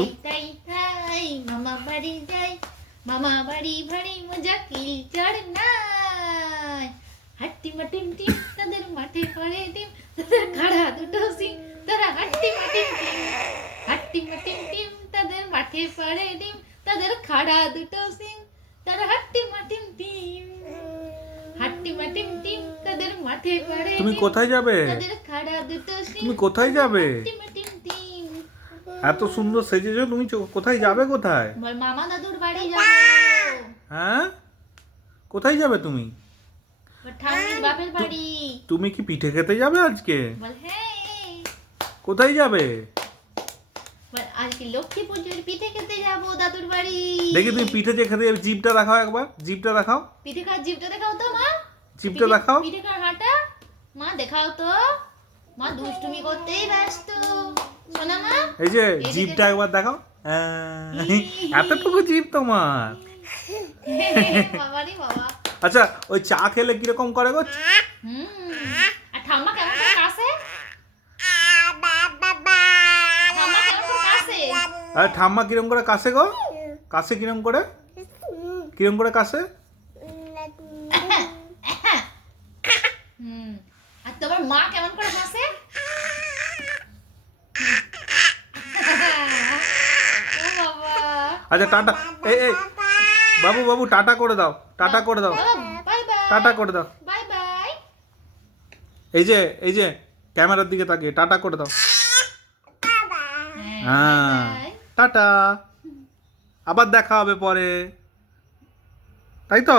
তাই তাই তাই মামা বাড়ি যাই, মামা বাড়ি ভারী মজা কিলচার নাই। হাট্টিমা টিম টিম তাদের মাঠে পড়ে ডিম, তাদের খাড়া দুটো সিং, তারা হাট্টিমা টিম টিম। হাট্টিমা টিম টিম তাদের মাঠে পড়ে ডিম, তাদের খাড়া দুটো সিং, তারা হাট্টিমা টিম টিম। হাট্টিমা টিম টিম তাদের মাঠে পড়ে তুমি ডিম, কোথায় যাবে? তাদের খাড়া দুটো সিং। তুমি কোথায় যাবে? হাট্টিমা টিম টিম। এত সুন্দর সেজেছো তুমি, কোথায় যাবে? কোথায়? বল মামা দাদুর বাড়ি যাবো। হ্যাঁ, কোথায় যাবে তুমি? বল ঠাম্মির বাপের বাড়ি। তুমি কি পিঠে খেতে যাবে আজকে? বল হ্যাঁ। কোথায় যাবে? বল আজকে লক্ষ্মী পুজোর পিঠে খেতে যাবো দাদুর বাড়ি। দেখি তুমি পিঠে যে খেতে যাবে, জিভটা দেখাও একবার, জিভটা দেখাও, পিঠে খাওয়ার জিভটা দেখাও তো মা। জিভটা দেখাও। পিঠে খাওয়ার হাঁটা মা দেখাও তো। মা দুষ্টুমি করতেই ব্যস্ত। শোনা মা। এই যে এদিকে জিভটা একবার দেখাও। এতটুকু জিভ তোমার? বাবারে বাবা। আচ্ছা, ওই চা খেলে কিরকম করে গো? আর ঠাম্মা কেমন করে কাশে? ঠাম্মা কেমন করে কাশে? আর ঠাম্মা কিরম করে কাশে গো? কাশে কিরম করে? কিরম করে কাশে? আর তোমার মা কেমন করে হাসে? ও বাবা। আচ্ছা টাটা, এই বাবু বাবু টাটা করে দাও, টাটা করে দাও, বাই বাই। টাটা করে দাও। Bye bye. এই যে ক্যামেরার দিকে তাকিয়ে টাটা করে দাও। হ্যাঁ, টাটা, আবার দেখা হবে পরে, তাই তো?